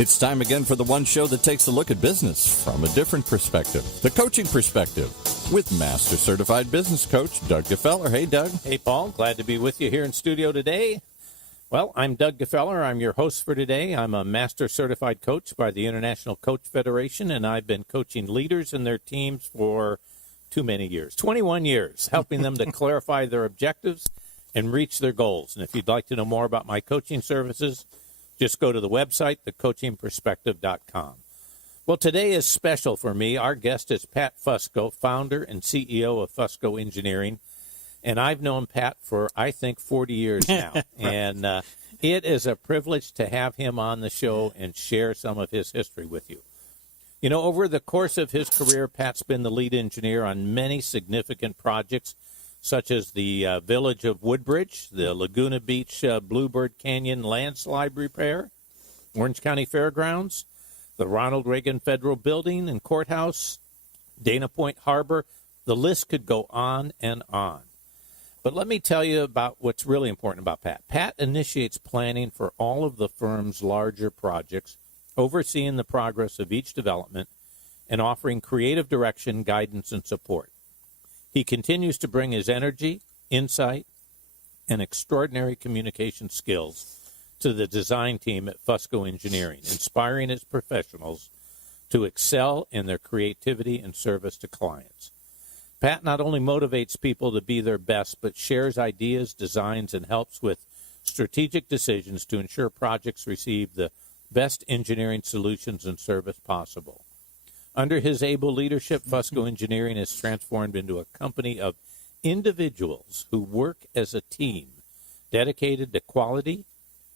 It's time again for the one show that takes a look at business from a different perspective, the coaching perspective, with Master Certified Business Coach Doug Gefeller. Hey, Doug. Hey, Paul. Glad to be with you here in studio today. Well, I'm Doug Gefeller. I'm your host for today. I'm a Master Certified Coach by the International Coach Federation, and I've been coaching leaders and their teams for too many years, 21 years, helping them to clarify their objectives and reach their goals. And if you'd like to know more about my coaching services, just go to the website, thecoachingperspective.com. Well, today is special for me. Our guest is Pat Fuscoe, founder and CEO of Fuscoe Engineering. And I've known Pat for, I think, 40 years now. Right. And it is a privilege to have him on the show and share some of his history with you. You know, over the course of his career, Pat's been the lead engineer on many significant projects, such as the Village of Woodbridge, the Laguna Beach Bluebird Canyon landslide repair, Orange County Fairgrounds, the Ronald Reagan Federal Building and Courthouse, Dana Point Harbor. The list could go on and on. But let me tell you about what's really important about Pat. Pat initiates planning for all of the firm's larger projects, overseeing the progress of each development and offering creative direction, guidance, and support. He continues to bring his energy, insight, and extraordinary communication skills to the design team at Fuscoe Engineering, inspiring his professionals to excel in their creativity and service to clients. Pat not only motivates people to be their best, but shares ideas, designs, and helps with strategic decisions to ensure projects receive the best engineering solutions and service possible. Under his able leadership, Fuscoe Engineering has transformed into a company of individuals who work as a team, dedicated to quality,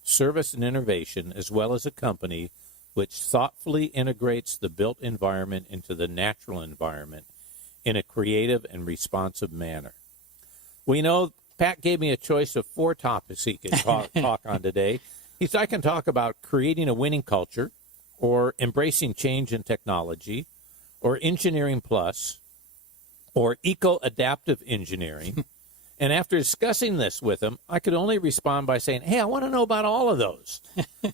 service, and innovation, as well as a company which thoughtfully integrates the built environment into the natural environment in a creative and responsive manner. We know Pat gave me a choice of 4 topics he can talk on today. He said I can talk about creating a winning culture, or embracing change in technology, or engineering plus, or eco-adaptive engineering. And after discussing this with him, I could only respond by saying, hey, I want to know about all of those.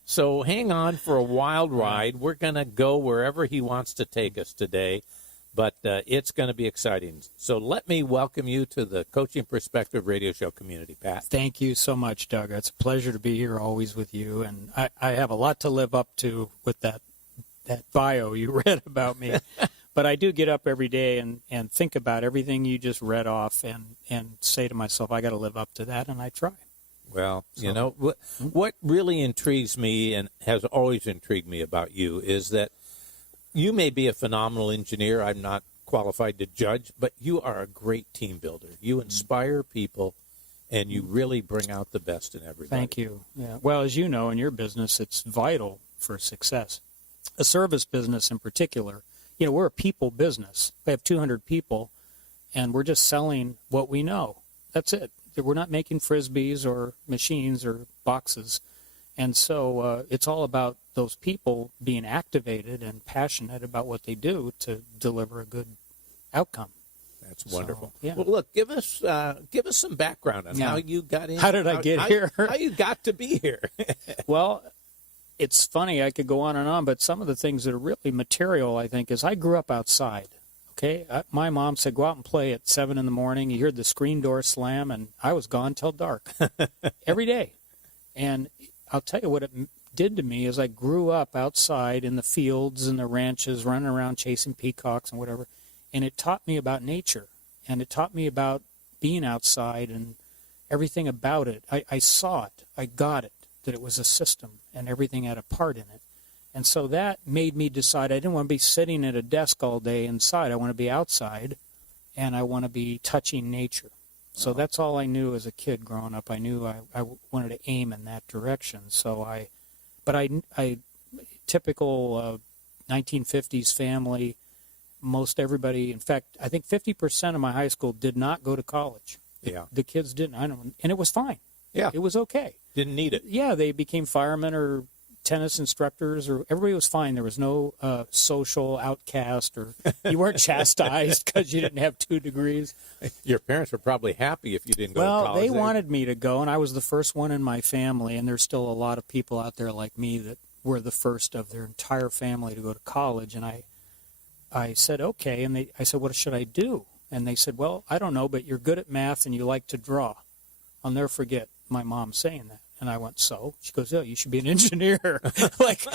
So hang on for a wild ride. We're going to go wherever he wants to take us today, but it's going to be exciting. So let me welcome you to the Coaching Perspective radio show community, Pat. Thank you so much, Doug. It's a pleasure to be here always with you, and I have a lot to live up to with that bio you read about me. But I do get up every day and think about everything you just read off and say to myself, I got to live up to that, and I try. Well, so, you know, what really intrigues me and has always intrigued me about you is that you may be a phenomenal engineer. I'm not qualified to judge, but you are a great team builder. You inspire people, and you really bring out the best in everybody. Thank you. Yeah. Well, as you know, in your business, it's vital for success. A service business in particular, you know, we're a people business. We have 200 people, and we're just selling what we know. That's it. We're not making Frisbees or machines or boxes. And so it's all about those people being activated and passionate about what they do to deliver a good outcome. That's wonderful. So, yeah. Well, look, give us some background on how you got in. How did I get here? How you got to be here? Well, it's funny. I could go on and on, but some of the things that are really material, I think, is I grew up outside. Okay, my mom said, go out and play at 7 in the morning. You hear the screen door slam, and I was gone till dark every day. And I'll tell you what it did to me is I grew up outside in the fields and the ranches, running around chasing peacocks and whatever. And it taught me about nature, and it taught me about being outside and everything about it. I saw it. I got it, that it was a system and everything had a part in it. And so that made me decide I didn't want to be sitting at a desk all day inside. I want to be outside, and I want to be touching nature. So that's all I knew as a kid growing up. I knew I wanted to aim in that direction. So I typical 1950s family, most everybody, in fact, I think 50% of my high school did not go to college. Yeah. The kids didn't. And it was fine. Yeah. It was okay. Didn't need it. Yeah, they became firemen or tennis instructors, or everybody was fine. There was no social outcast, or you weren't chastised because you didn't have 2 degrees. Your parents were probably happy if you didn't go to college. Well, they wanted me to go, and I was the first one in my family, and there's still a lot of people out there like me that were the first of their entire family to go to college. And I said, okay. And I said, what should I do? And they said, well, I don't know, but you're good at math and you like to draw. I'll never forget my mom saying that. And I went, so? She goes, oh, you should be an engineer. Like,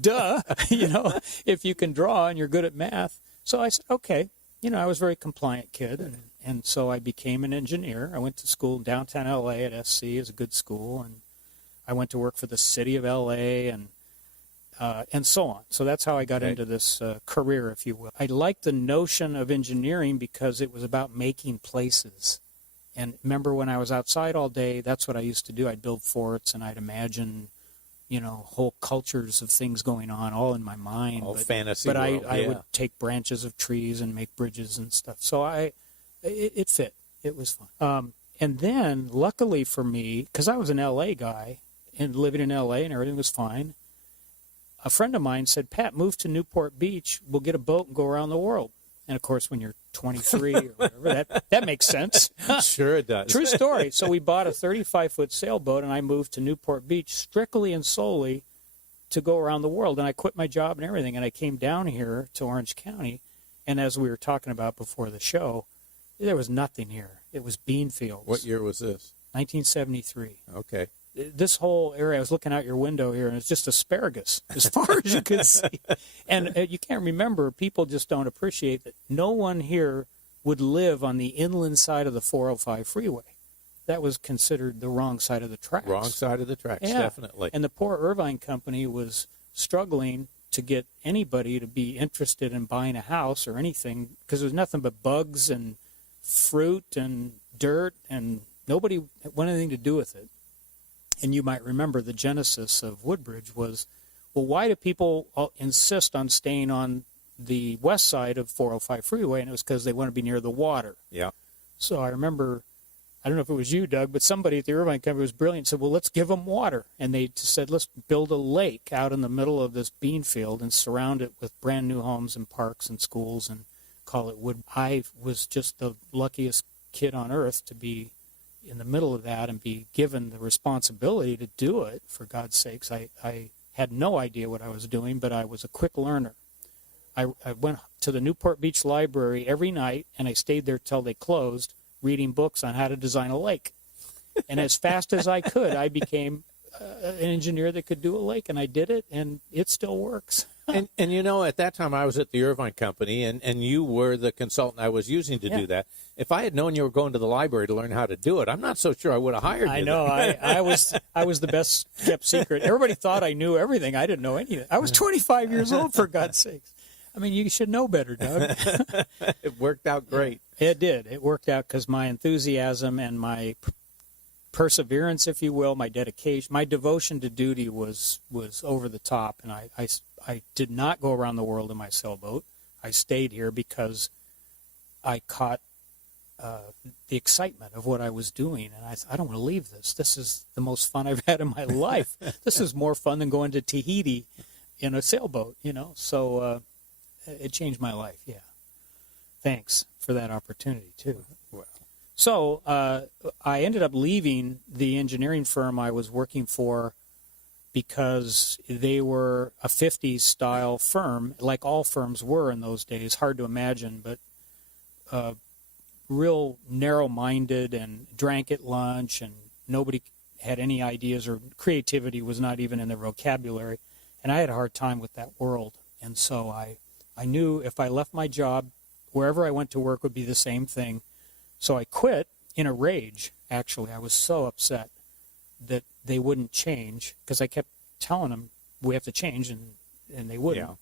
duh, if you can draw and you're good at math. So I said, okay. I was a very compliant kid. And so I became an engineer. I went to school in downtown L.A. at SC. It was a good school. And I went to work for the city of L.A. and so on. So that's how I got into this career, if you will. I liked the notion of engineering because it was about making places. And remember when I was outside all day, that's what I used to do. I'd build forts and I'd imagine, whole cultures of things going on all in my mind. All fantasy But world, I would take branches of trees and make bridges and stuff. So it fit. It was fun. And then, luckily for me, because I was an L.A. guy and living in L.A. and everything was fine, a friend of mine said, Pat, move to Newport Beach. We'll get a boat and go around the world. And, of course, when you're 23 or whatever, that makes sense. Sure it does. True story. So we bought a 35-foot sailboat, and I moved to Newport Beach strictly and solely to go around the world. And I quit my job and everything, and I came down here to Orange County. And as we were talking about before the show, there was nothing here. It was bean fields. What year was this? 1973. Okay. This whole area, I was looking out your window here, and it's just asparagus as far as you can see. And you can't remember, people just don't appreciate that no one here would live on the inland side of the 405 freeway. That was considered the wrong side of the tracks. Wrong side of the tracks, Yeah. definitely. And the poor Irvine Company was struggling to get anybody to be interested in buying a house or anything because there was nothing but bugs and fruit and dirt, and nobody wanted anything to do with it. And you might remember the genesis of Woodbridge was, well, why do people insist on staying on the west side of 405 freeway? And it was because they want to be near the water. Yeah. So I remember, I don't know if it was you, Doug, but somebody at the Irvine Company was brilliant and said, well, let's give them water. And they said, let's build a lake out in the middle of this bean field and surround it with brand new homes and parks and schools and call it Wood. I was just the luckiest kid on earth to be in the middle of that and be given the responsibility to do it, for God's sakes. I had no idea what I was doing, but I was a quick learner. I went to the Newport Beach Library every night, and I stayed there till they closed, reading books on how to design a lake. And as fast as I could, I became an engineer that could do a lake, and I did it, and it still works. And at that time I was at the Irvine Company, and you were the consultant I was using to do that. If I had known you were going to the library to learn how to do it, I'm not so sure I would have hired you. I know. I was the best kept secret. Everybody thought I knew everything. I didn't know anything. I was 25 years old, for God's sakes. I mean, you should know better, Doug. It worked out great. It did. It worked out because my enthusiasm and my perseverance, if you will, my dedication, my devotion to duty was over the top. And I did not go around the world in my sailboat. I stayed here because I caught the excitement of what I was doing. And I don't want to leave this. This is the most fun I've had in my life. This is more fun than going to Tahiti in a sailboat, So it changed my life, yeah. Thanks for that opportunity, too. Well. So I ended up leaving the engineering firm I was working for because they were a 50s style firm, like all firms were in those days. Hard to imagine, but real narrow-minded and drank at lunch, and nobody had any ideas, or creativity was not even in their vocabulary. And I had a hard time with that world. And so I knew if I left my job, wherever I went to work would be the same thing. So I quit in a rage, actually. I was so upset that they wouldn't change, because I kept telling them we have to change, and they wouldn't. Yeah.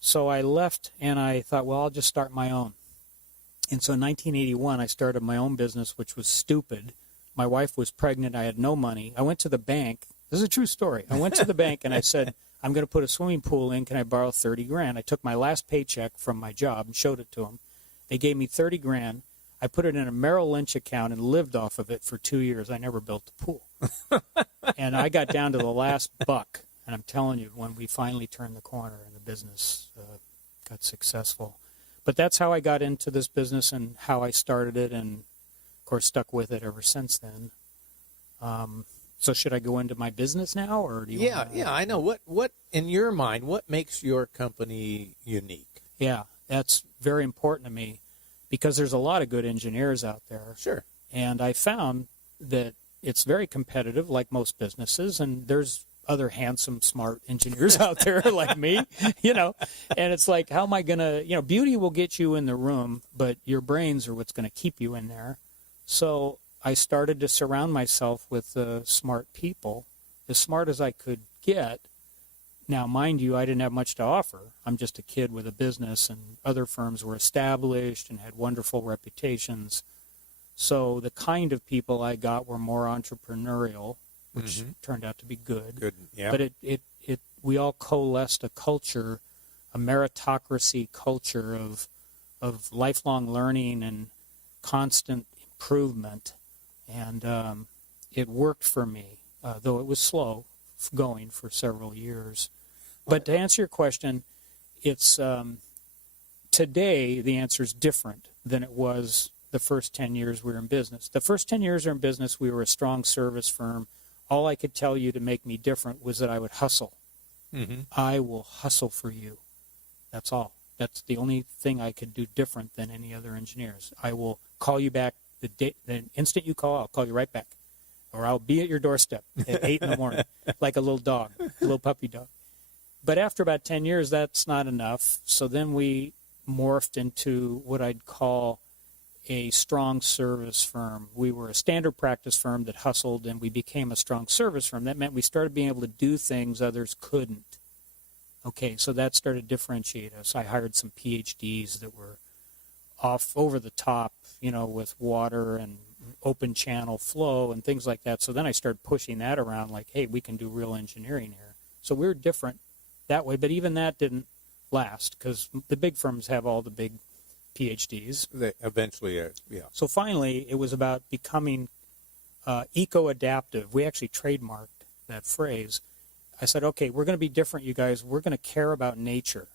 So I left, and I thought, well, I'll just start my own. And so in 1981, I started my own business, which was stupid. My wife was pregnant. I had no money. I went to the bank. This is a true story. I went to the bank, and I said, I'm going to put a swimming pool in. Can I borrow $30,000? I took my last paycheck from my job and showed it to them. They gave me $30,000. I put it in a Merrill Lynch account and lived off of it for 2 years. I never built the pool. And I got down to the last buck. And I'm telling you, when we finally turned the corner and the business got successful. But that's how I got into this business and how I started it, and, of course, stuck with it ever since then. So should I go into my business now, or do you? I know. What in your mind, what makes your company unique? Yeah, that's very important to me because there's a lot of good engineers out there. Sure. And I found that it's very competitive, like most businesses, and there's other handsome, smart engineers out there like me, and it's like, how am I going to, beauty will get you in the room, but your brains are what's going to keep you in there. So I started to surround myself with smart people, as smart as I could get. Now, mind you, I didn't have much to offer. I'm just a kid with a business, and other firms were established and had wonderful reputations. So the kind of people I got were more entrepreneurial, which turned out to be good. Good, yeah. But we all coalesced a culture, a meritocracy culture of lifelong learning and constant improvement, and it worked for me, though it was slow going for several years. But to answer your question, it's today the answer is different than it was the first 10 years we were in business. The first 10 years we were in business, we were a strong service firm. All I could tell you to make me different was that I would hustle. I will hustle for you. That's all. That's the only thing I could do different than any other engineers. I will call you back the instant you call, I'll call you right back. Or I'll be at your doorstep at 8 in the morning, like a little dog, a little puppy dog. But after about 10 years, that's not enough. So then we morphed into what I'd call a strong service firm. We were a standard practice firm that hustled, and we became a strong service firm. That meant we started being able to do things others couldn't. Okay, so that started to differentiate us. I hired some PhDs that were over the top, with water and open channel flow and things like that. So then I started pushing that around like, hey, we can do real engineering here. So we're different that way, but even that didn't last because the big firms have all the big PhDs. They eventually, yeah. So finally, it was about becoming eco-adaptive. We actually trademarked that phrase. I said, okay, we're going to be different, you guys. We're going to care about nature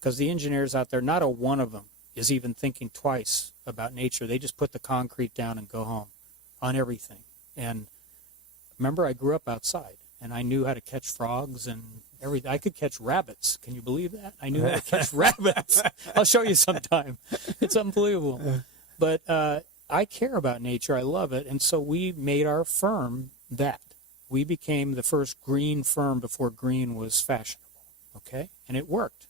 because the engineers out there, not a one of them is even thinking twice about nature. They just put the concrete down and go home on everything. And remember, I grew up outside, and I knew how to catch frogs and everything. I could catch rabbits. Can you believe that? I knew how to catch rabbits. I'll show you sometime. It's unbelievable. But I care about nature. I love it. And so we made our firm that. We became the first green firm before green was fashionable. Okay? And it worked.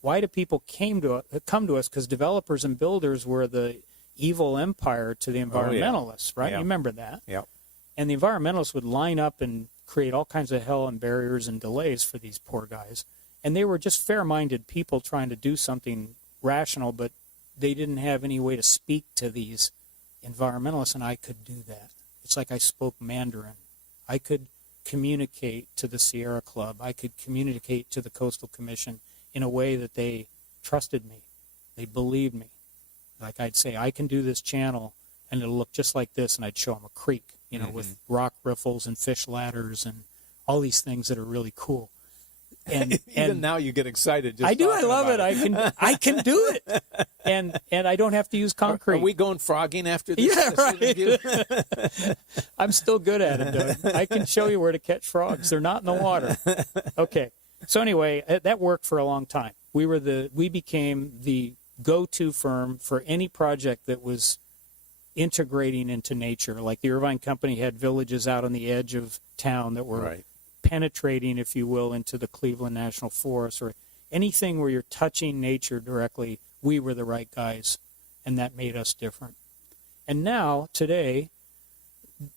Why do people come to us? Because developers and builders were the evil empire to the environmentalists, right? Yeah. You remember that? Yeah. And the environmentalists would line up and create all kinds of hell and barriers and delays for these poor guys. And they were just fair-minded people trying to do something rational, but they didn't have any way to speak to these environmentalists, and I could do that. It's like I spoke Mandarin. I could communicate to the Sierra Club. I could communicate to the Coastal Commission in a way that they trusted me. They believed me. Like I'd say, I can do this channel, and it'll look just like this, and I'd show them a creek, with rock riffles and fish ladders and all these things that are really cool. And even now you get excited. Just I do. I love it. it. I can do it, and I don't have to use concrete. Are we going frogging after this? Yeah, interview? right. I'm still good at it, Doug. I can show you where to catch frogs. They're not in the water. Okay. So anyway, that worked for a long time. We became the go-to firm for any project that was integrating into nature. Like the Irvine Company had villages out on the edge of town that were penetrating, if you will, into the Cleveland National Forest, or anything where you're touching nature directly. We were the right guys, and that made us different. And now, today,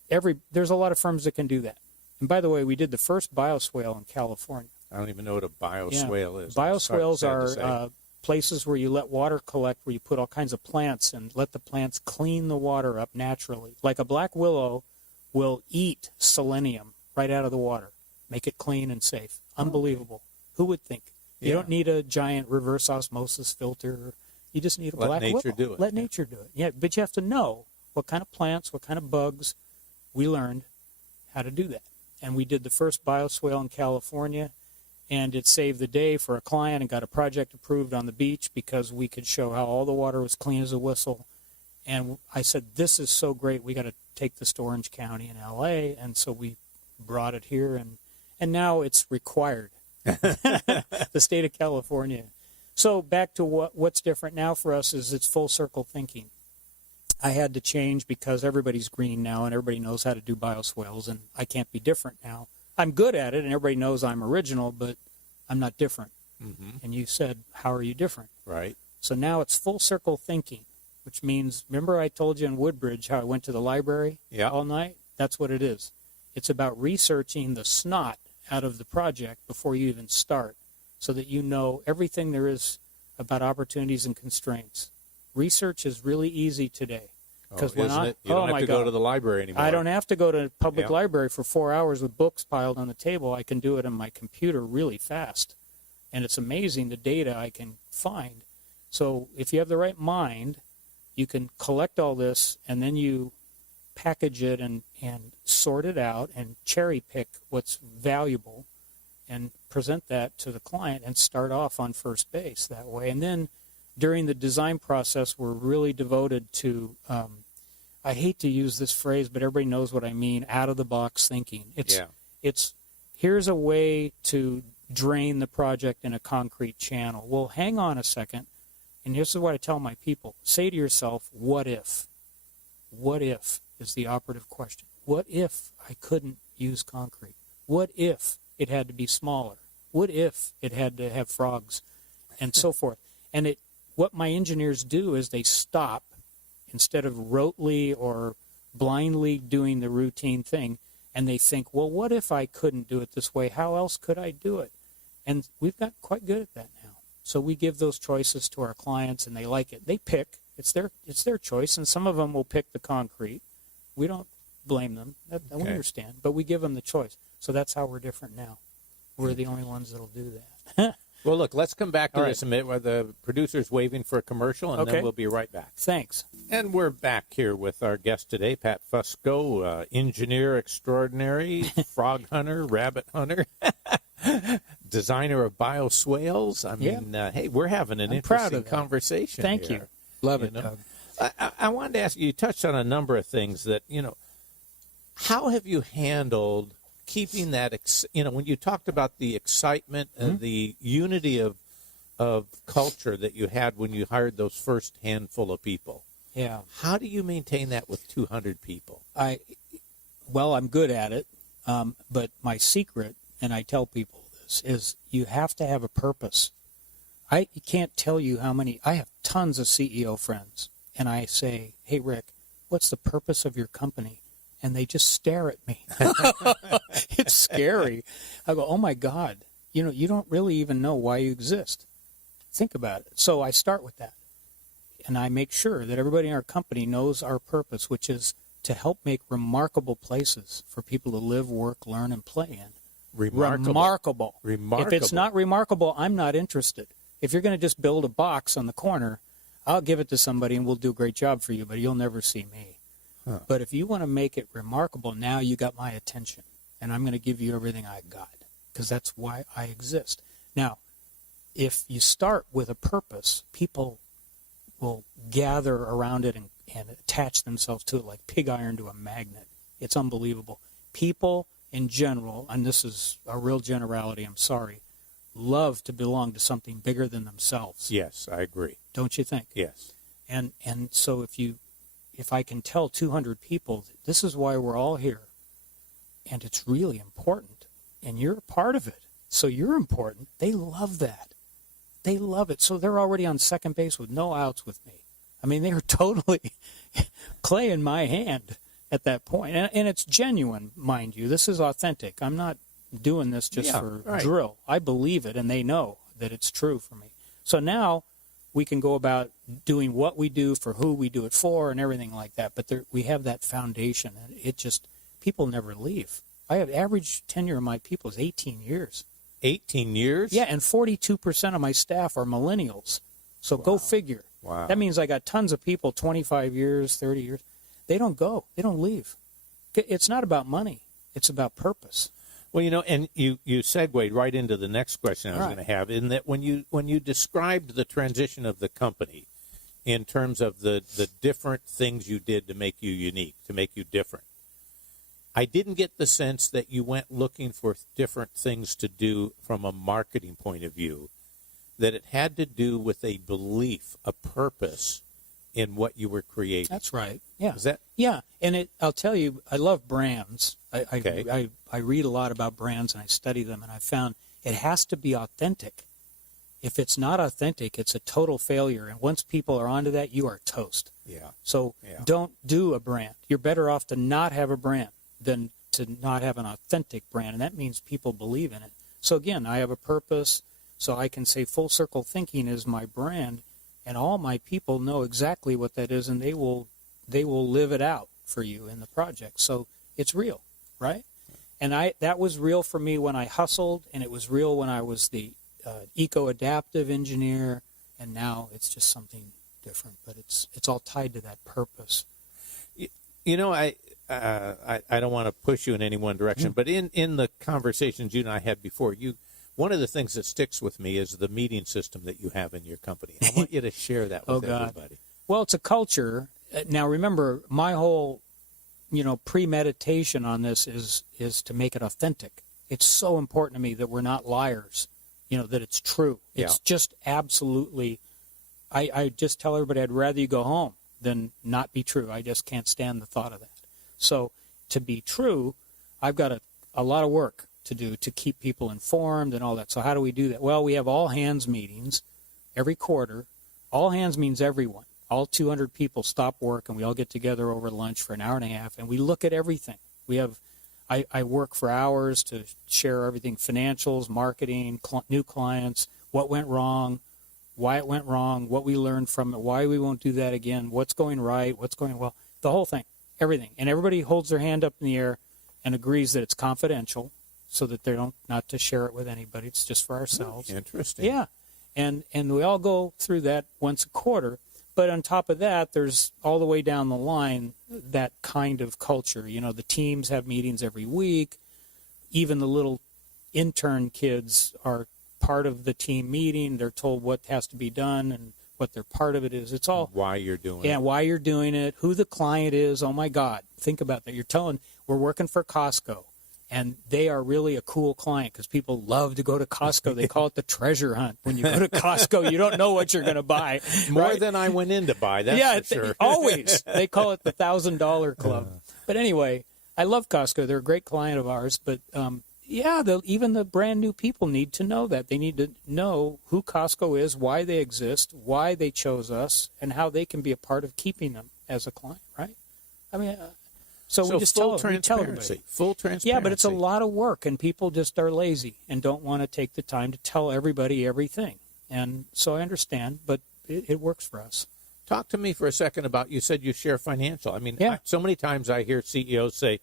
there's a lot of firms that can do that. And by the way, we did the first bioswale in California. I don't even know what a bioswale is. Bioswales are places where you let water collect, where you put all kinds of plants and let the plants clean the water up naturally. Like a black willow will eat selenium right out of the water, make it clean and safe. Unbelievable. Who would think? You don't need a giant reverse osmosis filter. You just need a black willow. Let nature do it. Let nature do it. Yeah, but you have to know what kind of plants, what kind of bugs. We learned how to do that. And we did the first bioswale in California, and it saved the day for a client and got a project approved on the beach because we could show how all the water was clean as a whistle. And I said, this is so great. We got to take this to Orange County in L.A. And so we brought it here, and now it's required. The state of California. So back to what's different now for us is it's full circle thinking. I had to change because everybody's green now and everybody knows how to do bioswales, and I can't be different now. I'm good at it and everybody knows I'm original, but I'm not different. Mm-hmm. And you said, how are you different? Right. So now it's full circle thinking, which means, remember I told you in Woodbridge how I went to the library all night? That's what it is. It's about researching the snot out of the project before you even start so that you know everything there is about opportunities and constraints. Research is really easy today. Because You don't have to go to the library anymore. I don't have to go to a public library for 4 hours with books piled on the table. I can do it on my computer really fast. And it's amazing the data I can find. So if you have the right mind, you can collect all this and then you package it and sort it out and cherry pick what's valuable and present that to the client and start off on first base that way. And then during the design process, we're really devoted to, I hate to use this phrase, but everybody knows what I mean, out-of-the-box thinking. It's here's a way to drain the project in a concrete channel. Well, hang on a second, and this is what I tell my people. Say to yourself, what if? What if is the operative question. What if I couldn't use concrete? What if it had to be smaller? What if it had to have frogs? And so forth. And what my engineers do is they stop instead of rotely or blindly doing the routine thing, and they think, well, what if I couldn't do it this way? How else could I do it? And we've got quite good at that now. So we give those choices to our clients, and they like it. They pick. It's their choice, and some of them will pick the concrete. We don't blame them. We understand. But we give them the choice. So that's how we're different now. We're the only ones that'll do that. Well, look, let's come back to this a minute while the producer's waving for a commercial, and then we'll be right back. Thanks. And we're back here with our guest today, Pat Fuscoe, engineer extraordinary, frog hunter, rabbit hunter, designer of bioswales. I mean, hey, we're having an interesting conversation. Thank you. Love it, Doug. I wanted to ask you touched on a number of things that, how have you handled keeping that, when you talked about the excitement and the unity of culture that you had when you hired those first handful of people. Yeah. How do you maintain that with 200 people? I'm good at it, but my secret, and I tell people this, is you have to have a purpose. I can't tell you how many, I have tons of CEO friends, and I say, hey, Rick, what's the purpose of your company? And they just stare at me. It's scary. I go, oh, my God, you don't really even know why you exist. Think about it. So I start with that. And I make sure that everybody in our company knows our purpose, which is to help make remarkable places for people to live, work, learn, and play in. Remarkable. If it's not remarkable, I'm not interested. If you're going to just build a box on the corner, I'll give it to somebody and we'll do a great job for you, but you'll never see me. Huh. But if you want to make it remarkable, now you got my attention, and I'm going to give you everything I got, because that's why I exist. Now, if you start with a purpose, people will gather around it and attach themselves to it like pig iron to a magnet. It's unbelievable. People in general, and this is a real generality, I'm sorry, love to belong to something bigger than themselves. Yes, I agree. Don't you think? Yes. And so if I can tell 200 people that this is why we're all here, and it's really important, and you're a part of it, so you're important, they love that. They love it. So they're already on second base with no outs with me. I mean, they are totally clay in my hand at that point. And it's genuine, mind you. This is authentic. I'm not doing this just for drill. I believe it, and they know that it's true for me. So now we can go about doing what we do for who we do it for and everything like that. But we have that foundation, and it just, people never leave. I have average tenure of my people is 18 years. 18 years? Yeah, and 42% of my staff are millennials. So go figure. Wow. That means I got tons of people, 25 years, 30 years. They don't go. They don't leave. It's not about money. It's about purpose. Well, and you segued right into the next question I was going to have, in that when you described the transition of the company, in terms of the different things you did to make you unique, to make you different. I didn't get the sense that you went looking for different things to do from a marketing point of view, that it had to do with a belief, a purpose in what you were creating. That's right. Yeah. Is that? Yeah. And I'll tell you, I love brands. Okay. I read a lot about brands and I study them, and I found it has to be authentic. If it's not authentic, it's a total failure. And once people are onto that, you are toast. Yeah. So don't do a brand. You're better off to not have a brand than to not have an authentic brand. And that means people believe in it. So again, I have a purpose. So I can say Full Circle Thinking is my brand, and all my people know exactly what that is, and they will live it out for you in the project. So it's real, right? And that was real for me when I hustled, and it was real when I was the eco-adaptive engineer, and now it's just something different. But it's all tied to that purpose. You know, I don't want to push you in any one direction, but in the conversations you and I had before, one of the things that sticks with me is the meeting system that you have in your company. I want you to share that with everybody. Well, it's a culture. Now, remember, my whole, premeditation on this is to make it authentic. It's so important to me that we're not liars, that it's true. It's just absolutely, I just tell everybody I'd rather you go home than not be true. I just can't stand the thought of that. So to be true, I've got a lot of work to do to keep people informed and all that. So how do we do that? Well, we have all hands meetings every quarter. All hands means everyone. All 200 people stop work and we all get together over lunch for an hour and a half and we look at everything. I work for hours to share everything: financials, marketing, new clients, what went wrong, why it went wrong, what we learned from it, why we won't do that again, what's going right, what's going well, the whole thing, everything. And everybody holds their hand up in the air and agrees that it's confidential, so that they don't, not to share it with anybody. It's just for ourselves. Interesting. Yeah. And we all go through that once a quarter. But on top of that, there's all the way down the line that kind of culture. The teams have meetings every week. Even the little intern kids are part of the team meeting. They're told what has to be done and what their part of it is. It's all why you're doing it. Yeah, why you're doing it, who the client is. Oh, my God. Think about that. You're telling, we're working for Costco. And they are really a cool client because people love to go to Costco. They call it the treasure hunt. When you go to Costco, you don't know what you're going to buy. More than I went in to buy, that's for sure. Always. They call it the $1,000 club. But anyway, I love Costco. They're a great client of ours. But, even the brand new people need to know that. They need to know who Costco is, why they exist, why they chose us, and how they can be a part of keeping them as a client, right? I mean... So we just full tell transparency. Full transparency. Yeah, but it's a lot of work, and people just are lazy and don't want to take the time to tell everybody everything. And so I understand, but it works for us. Talk to me for a second about, you said you share financial. I mean, so many times I hear CEOs say,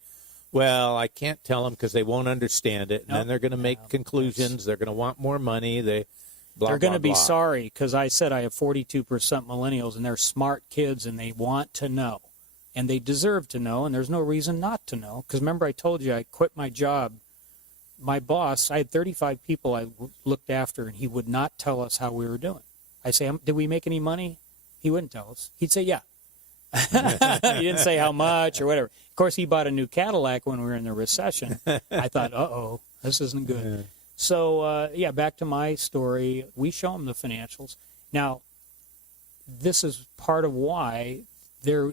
well, I can't tell them because they won't understand it, and then they're going to make conclusions. They're going to want more money. They're going to be sorry because I said I have 42% millennials, and they're smart kids, and they want to know. And they deserve to know, and there's no reason not to know. Because remember, I told you I quit my job. My boss, I had 35 people I looked after, and he would not tell us how we were doing. I say, did we make any money? He wouldn't tell us. He'd say, yeah. He didn't say how much or whatever. Of course, he bought a new Cadillac when we were in the recession. I thought, uh-oh, this isn't good. Yeah. So, back to my story. We show them the financials. Now, this is part of why they're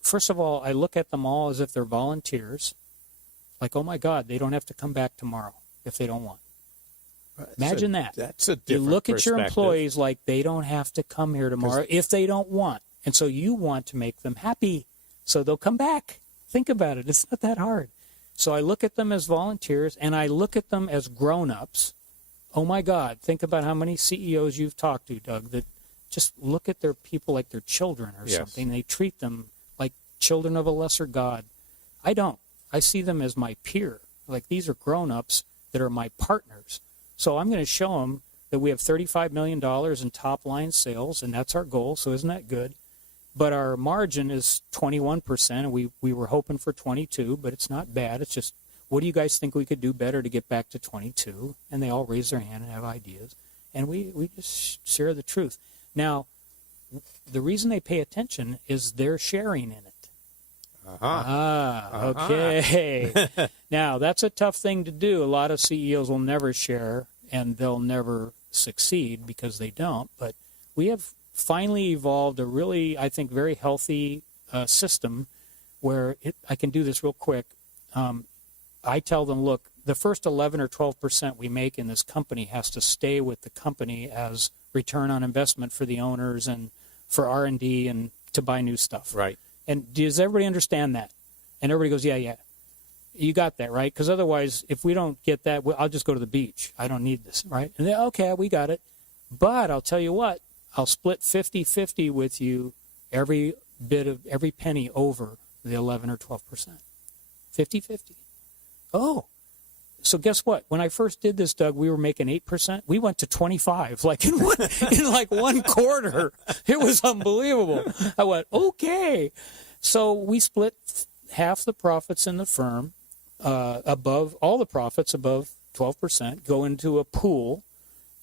first of all, I look at them all as if they're volunteers. Like, oh, my God, they don't have to come back tomorrow if they don't want. Imagine that. That's a different You look at your employees like they don't have to come here tomorrow if they don't want. And so you want to make them happy so they'll come back. Think about it. It's not that hard. So I look at them as volunteers, and I look at them as grown-ups. Oh, my God, think about how many CEOs you've talked to, Doug, that just look at their people like they're children or something. They treat them like children of a lesser God. I don't. I see them as my peer. Like, these are grown-ups that are my partners. So I'm going to show them that we have $35 million in top-line sales, and that's our goal, so isn't that good? But our margin is 21%, and we were hoping for 22, but it's not bad. It's just, what do you guys think we could do better to get back to 22? And they all raise their hand and have ideas. And we just share the truth. Now, the reason they pay attention is they're sharing in it. Uh-huh. Okay. Now, that's a tough thing to do. A lot of CEOs will never share, and they'll never succeed because they don't. But we have finally evolved a really, I think, very healthy system where I can do this real quick. I tell them, look, the first 11 or 12% we make in this company has to stay with the company as return on investment for the owners and for R&D and to buy new stuff. Right. And does everybody understand that? And everybody goes, yeah. You got that, right? Because otherwise, if we don't get that, I'll just go to the beach. I don't need this, right? And then, okay, we got it. But I'll tell you what, I'll split 50-50 with you every penny over the 11 or 12%. 50-50. Oh, so guess what? When I first did this, Doug, we were making 8%. We went to 25, like in one quarter. It was unbelievable. I went, okay. So we split half the profits in the firm, above all the profits above 12%, go into a pool,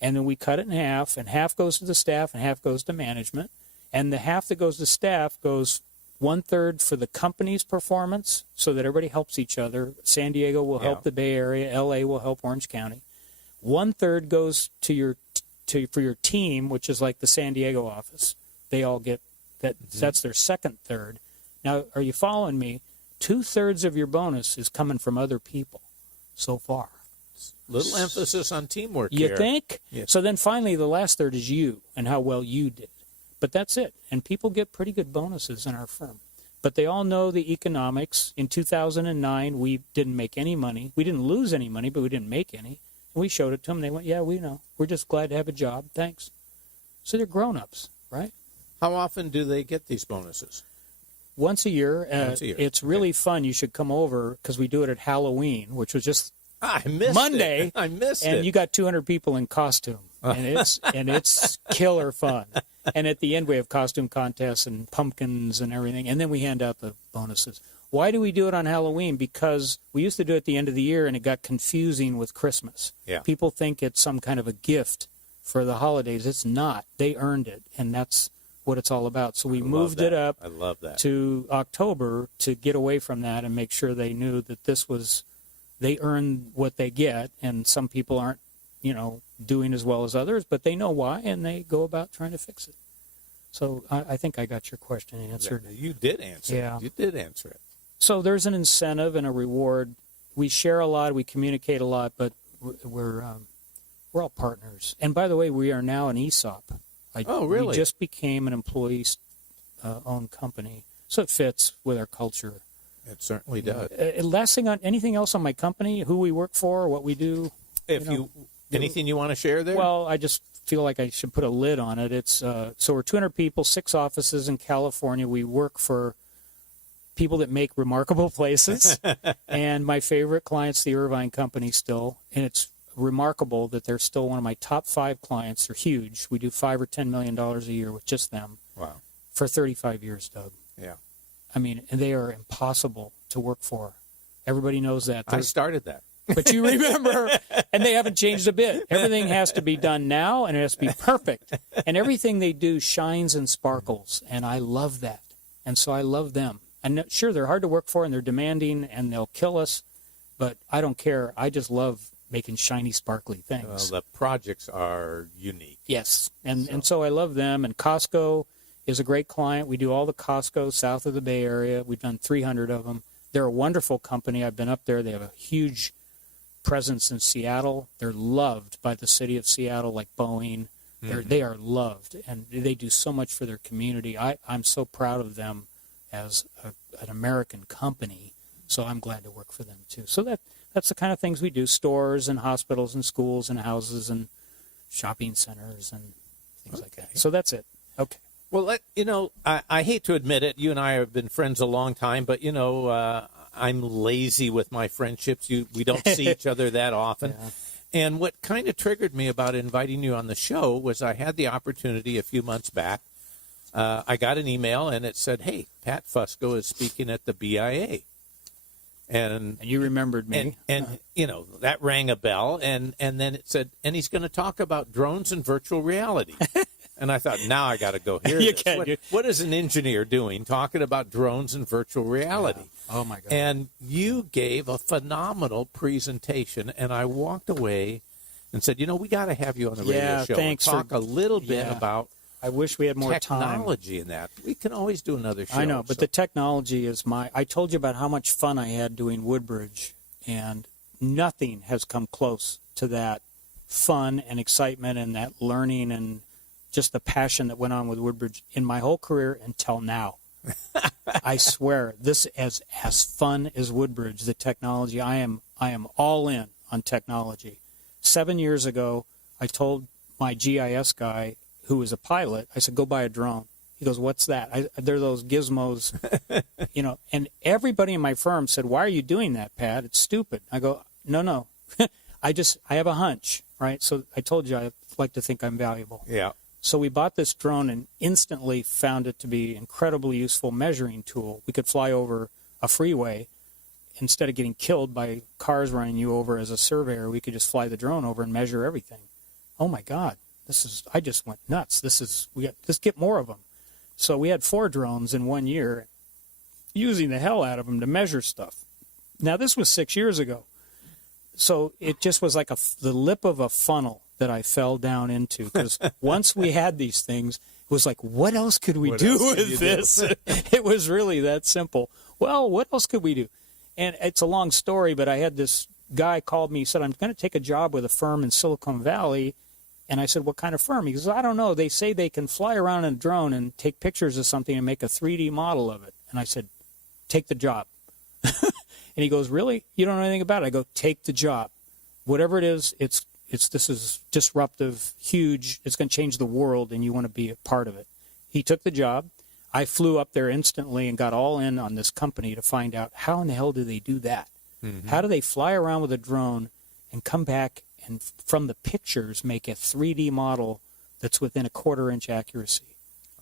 and then we cut it in half, and half goes to the staff and half goes to management. And the half that goes to staff goes 1/3 for the company's performance, so that everybody helps each other. San Diego will help the Bay Area. LA will help Orange County. 1/3 goes for your team, which is like the San Diego office. They all get that. Mm-hmm. That's their second third. Now, are you following me? 2/3 of your bonus is coming from other people so far. Little emphasis on teamwork you here. think? Yes. So then finally the last third is you and how well you did. But that's it. And people get pretty good bonuses in our firm. But they all know the economics. In 2009, we didn't make any money. We didn't lose any money, but we didn't make any. And we showed it to them. They went, yeah, we know. We're just glad to have a job. Thanks. So they're grown-ups, right? How often do they get these bonuses? Once a year. Once a year. It's really fun. You should come over because we do it at Halloween, which was just I missed Monday. It. I missed and it. you got 200 people in costume. And it's killer fun. And at the end, we have costume contests and pumpkins and everything. And then we hand out the bonuses. Why do we do it on Halloween? Because we used to do it at the end of the year, and it got confusing with Christmas. Yeah. People think it's some kind of a gift for the holidays. It's not. They earned it, and that's what it's all about. So we moved it up I love that. to October to get away from that and make sure they knew that this was, they earn what they get, and some people aren't, doing as well as others, but they know why, and they go about trying to fix it. So I think I got your question answered. You did answer Yeah. it. You did answer it. So there's an incentive and a reward. We share a lot, we communicate a lot, but we're all partners. And by the way, we are now an ESOP. Oh, really? We just became an employee-owned company, so it fits with our culture. It certainly does. Last thing on anything else on my company, who we work for, what we do. Anything you want to share there? Well, I just feel like I should put a lid on it. It's so we're 200 people, 6 offices in California. We work for people that make remarkable places, and my favorite client's the Irvine Company still, and it's remarkable that they're still one of my top 5 clients. They're huge. We do $5 or $10 million a year with just them. Wow. For 35 years, Doug. Yeah. I mean, and they are impossible to work for. Everybody knows that. I started that. But you remember, and they haven't changed a bit. Everything has to be done now, and it has to be perfect. And everything they do shines and sparkles, and I love that. And so I love them. And sure, they're hard to work for, and they're demanding, and they'll kill us, but I don't care. I just love making shiny, sparkly things. Well, the projects are unique. Yes, and so I love them. And Costco is a great client. We do all the Costco south of the Bay Area. We've done 300 of them. They're a wonderful company. I've been up there. They have a huge presence in Seattle. They're loved by the city of Seattle, like Boeing. They are loved, and they do so much for their community. I'm so proud of them as an American company, so I'm glad to work for them too. So that's the kind of things we do: stores and hospitals and schools and houses and shopping centers and things like that. So that's it. Okay. Well, I hate to admit it. You and I have been friends a long time, but I'm lazy with my friendships. We don't see each other that often. Yeah. And what kind of triggered me about inviting you on the show was I had the opportunity a few months back. I got an email, and it said, hey, Pat Fuscoe is speaking at the BIA. And you remembered me. And that rang a bell. And then it said, and he's going to talk about drones and virtual reality. And I thought, now I got to go hear this. What is an engineer doing talking about drones and virtual reality? Yeah. Oh, my God. And you gave a phenomenal presentation, and I walked away and said, we got to have you on the radio show and talk a little bit about I wish we had more technology in that. We can always do another show. I know, but the technology is I told you about how much fun I had doing Woodbridge, and nothing has come close to that fun and excitement and that learning and just the passion that went on with Woodbridge in my whole career until now. I swear, this is as fun as Woodbridge, the technology. I am all in on technology. 7 years ago, I told my GIS guy, who was a pilot, I said, go buy a drone. He goes, what's that? They're those gizmos, and everybody in my firm said, why are you doing that, Pat? It's stupid. I go, no. I have a hunch, right? So I told you I like to think I'm valuable. Yeah. So we bought this drone and instantly found it to be an incredibly useful measuring tool. We could fly over a freeway. Instead of getting killed by cars running you over as a surveyor, we could just fly the drone over and measure everything. Oh, my God. I just went nuts. Let's get more of them. So we had 4 drones in 1 year, using the hell out of them to measure stuff. Now, this was 6 years ago. So it just was like the lip of a funnel that I fell down into, because once we had these things, it was like, what else could we do with this? It was really that simple. Well, what else could we do? And it's a long story, but I had this guy called me, said, I'm going to take a job with a firm in Silicon Valley. And I said, what kind of firm? He goes, I don't know. They say they can fly around in a drone and take pictures of something and make a 3D model of it. And I said, take the job. And he goes, really? You don't know anything about it? I go, take the job. Whatever it is, this is disruptive, huge. It's going to change the world, and you want to be a part of it. He took the job. I flew up there instantly and got all in on this company to find out how in the hell do they do that? Mm-hmm. How do they fly around with a drone and come back and from the pictures make a 3D model that's within a 1/4 inch accuracy?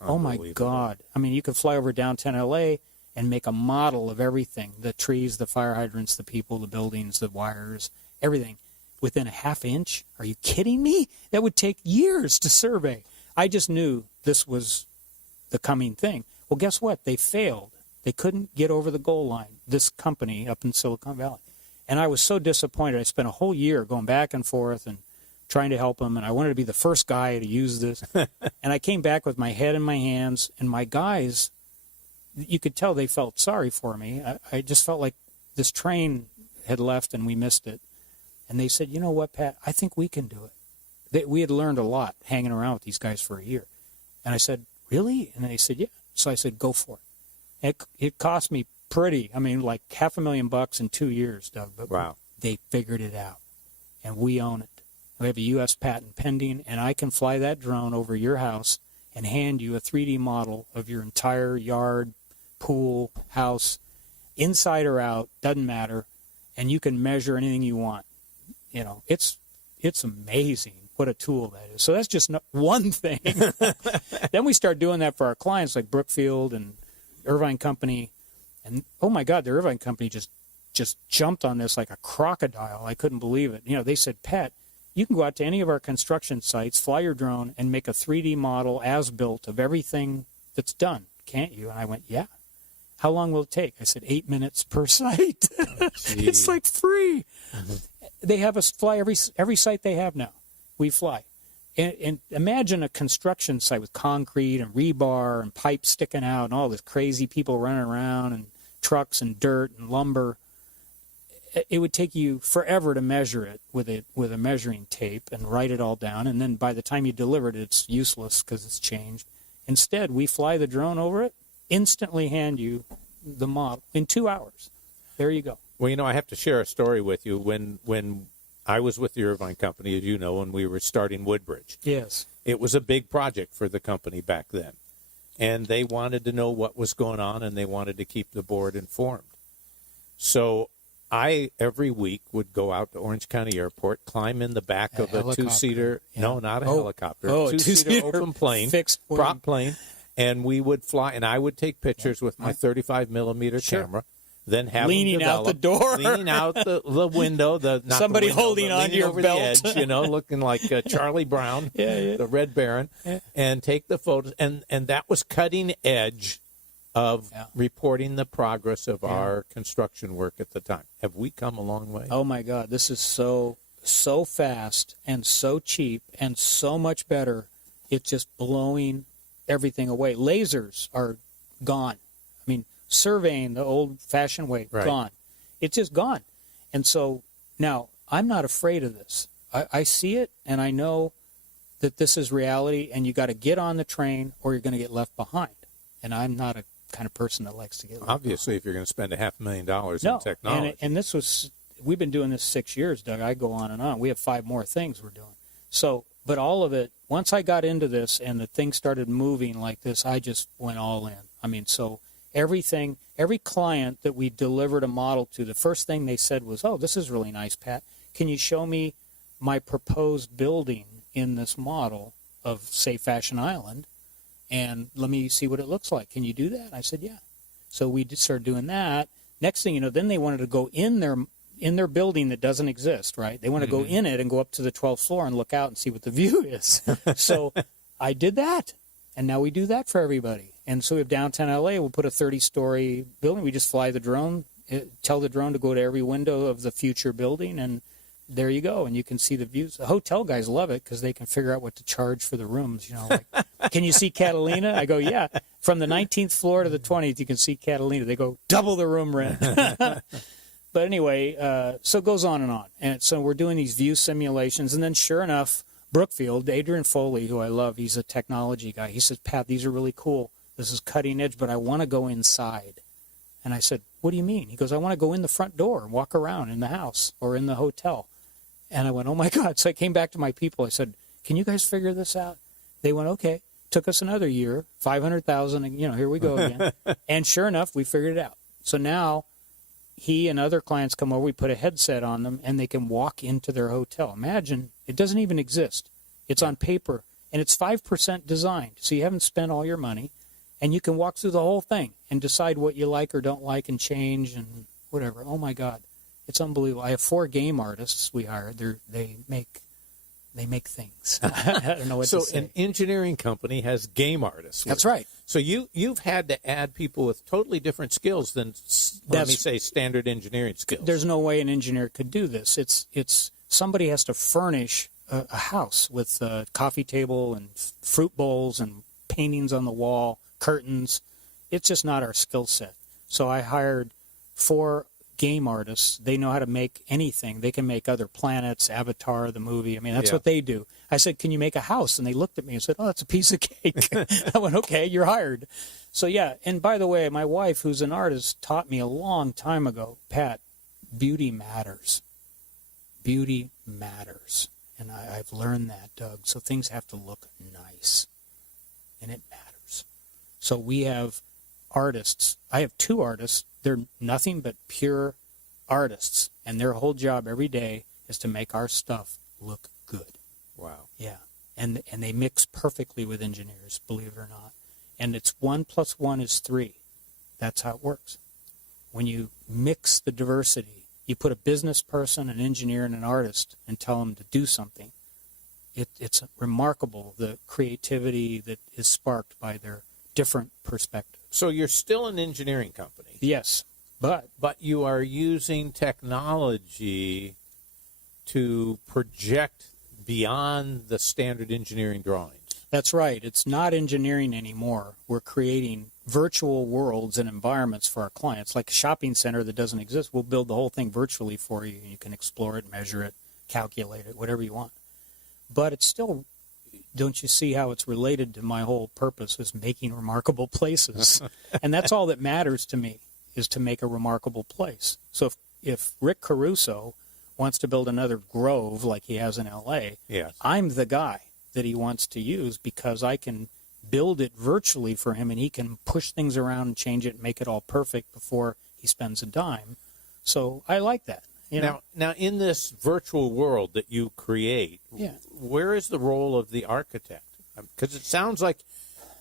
Oh, my God. I mean, you could fly over downtown L.A. and make a model of everything, the trees, the fire hydrants, the people, the buildings, the wires, everything, within a 1/2 inch? Are you kidding me? That would take years to survey. I just knew this was the coming thing. Well, guess what? They failed. They couldn't get over the goal line, this company up in Silicon Valley. And I was so disappointed. I spent a whole year going back and forth and trying to help them, and I wanted to be the first guy to use this. And I came back with my head in my hands, and my guys, you could tell they felt sorry for me. I just felt like this train had left and we missed it. And they said, you know what, Pat, I think we can do it. We had learned a lot hanging around with these guys for a year. And I said, really? And they said, yeah. So I said, go for it. It cost me like $500,000 in 2 years, Doug. But wow. They figured it out, and we own it. We have a U.S. patent pending, and I can fly that drone over your house and hand you a 3D model of your entire yard, pool, house, inside or out, doesn't matter, and you can measure anything you want. It's amazing what a tool that is. So that's just one thing. Then we start doing that for our clients like Brookfield and Irvine Company. And, oh, my God, the Irvine Company just jumped on this like a crocodile. I couldn't believe it. They said, Pat, you can go out to any of our construction sites, fly your drone, and make a 3D model as built of everything that's done. Can't you? And I went, yeah. How long will it take? I said, 8 minutes per site. It's like free. Mm-hmm. They have us fly every site they have now. We fly. And imagine a construction site with concrete and rebar and pipes sticking out and all this crazy people running around and trucks and dirt and lumber. It would take you forever to measure it with a measuring tape and write it all down. And then by the time you deliver it, it's useless because it's changed. Instead, we fly the drone over it, instantly hand you the model in 2 hours. There you go. Well, I have to share a story with you. When I was with the Irvine Company, as you know, when we were starting Woodbridge. Yes. It was a big project for the company back then. And they wanted to know what was going on, and they wanted to keep the board informed. So I, every week, would go out to Orange County Airport, climb in the back of a two-seater. Yeah. No, not a helicopter. A two-seater open plane, prop plane. And we would fly, and I would take pictures with my 35-millimeter camera. then have leaning them out the door, leaning out the window, not somebody the window, holding onto your over belt, the edge, looking like Charlie Brown, the Red Baron, and take the photos. And that was cutting edge of reporting the progress of our construction work at the time. Have we come a long way? Oh my God, this is so fast and so cheap and so much better. It's just blowing everything away. Lasers are gone. I mean, surveying the old-fashioned way, gone. It's just gone. And so now I'm not afraid of this. I see it, and I know that this is reality, and you got to get on the train or you're going to get left behind. And I'm not a kind of person that likes to get left Obviously, behind. if you're going to spend $500,000 in technology. And this was, we've been doing this 6 years, Doug. I go on and on. We have 5 more things we're doing. So, but all of it, once I got into this and the thing started moving like this, I just went all in. I mean, so everything, every client that we delivered a model to, the first thing they said was, oh, this is really nice, Pat. Can you show me my proposed building in this model of, say, Fashion Island? And let me see what it looks like. Can you do that? I said, yeah. So we started doing that. Next thing you know, then they wanted to go in their building that doesn't exist, right? They want to go in it and go up to the 12th floor and look out and see what the view is. So I did that. And now we do that for everybody. And so we have downtown LA, we'll put a 30-story building. We just fly the drone, tell the drone to go to every window of the future building, and there you go. And you can see the views. The hotel guys love it because they can figure out what to charge for the rooms. Like, can you see Catalina? I go, yeah. From the 19th floor to the 20th, you can see Catalina. They go, double the room rent. But anyway, so it goes on and on. And so we're doing these view simulations. And then sure enough, Brookfield, Adrian Foley, who I love, he's a technology guy. He says, Pat, these are really cool. This is cutting edge, but I want to go inside. And I said, what do you mean? He goes, I want to go in the front door and walk around in the house or in the hotel. And I went, oh, my God. So I came back to my people. I said, can you guys figure this out? They went, okay. Took us another year, 500,000, and, here we go again. And sure enough, we figured it out. So now he and other clients come over, we put a headset on them, and they can walk into their hotel. Imagine, it doesn't even exist. It's on paper, and it's 5% designed. So you haven't spent all your money, and you can walk through the whole thing and decide what you like or don't like and change and whatever. Oh, my God. It's unbelievable. I have 4 game artists we hired. They make things. I don't know what to say. So an engineering company has game artists. That's right. So you've had to add people with totally different skills than, let me say, standard engineering skills. There's no way an engineer could do this. It's somebody has to furnish a house with a coffee table and fruit bowls and paintings on the wall, curtains. It's just not our skill set. So I hired 4 game artists. They know how to make anything. They can make other planets, Avatar, the movie. I mean, that's what they do. I said, can you make a house? And they looked at me and said, oh, that's a piece of cake. I went, okay, you're hired. So, yeah. And by the way, my wife, who's an artist, taught me a long time ago, Pat, beauty matters. Beauty matters. And I've learned that, Doug. So things have to look nice. And it matters. So we have artists. I have 2 artists. They're nothing but pure artists, and their whole job every day is to make our stuff look good. Wow. Yeah, and they mix perfectly with engineers, believe it or not. And it's 1 + 1 is 3. That's how it works. When you mix the diversity, you put a business person, an engineer, and an artist, and tell them to do something. It's remarkable, the creativity that is sparked by their different perspectives. So you're still an engineering company. Yes, but you are using technology to project beyond the standard engineering drawings. that's right. It's not engineering anymore. We're creating virtual worlds and environments for our clients, like a shopping center that doesn't exist. We'll build the whole thing virtually for you. You can explore it, measure it, calculate it, whatever you want. But it's still, don't you see how it's related to my whole purpose is making remarkable places? And that's all that matters to me, is to make a remarkable place. So if Rick Caruso wants to build another Grove like he has in L.A., yes, I'm the guy that he wants to use because I can build it virtually for him and he can push things around and change it and make it all perfect before he spends a dime. So I like that. You know? Now, in this virtual world that you create, Yeah. where is the role of the architect? Because it sounds like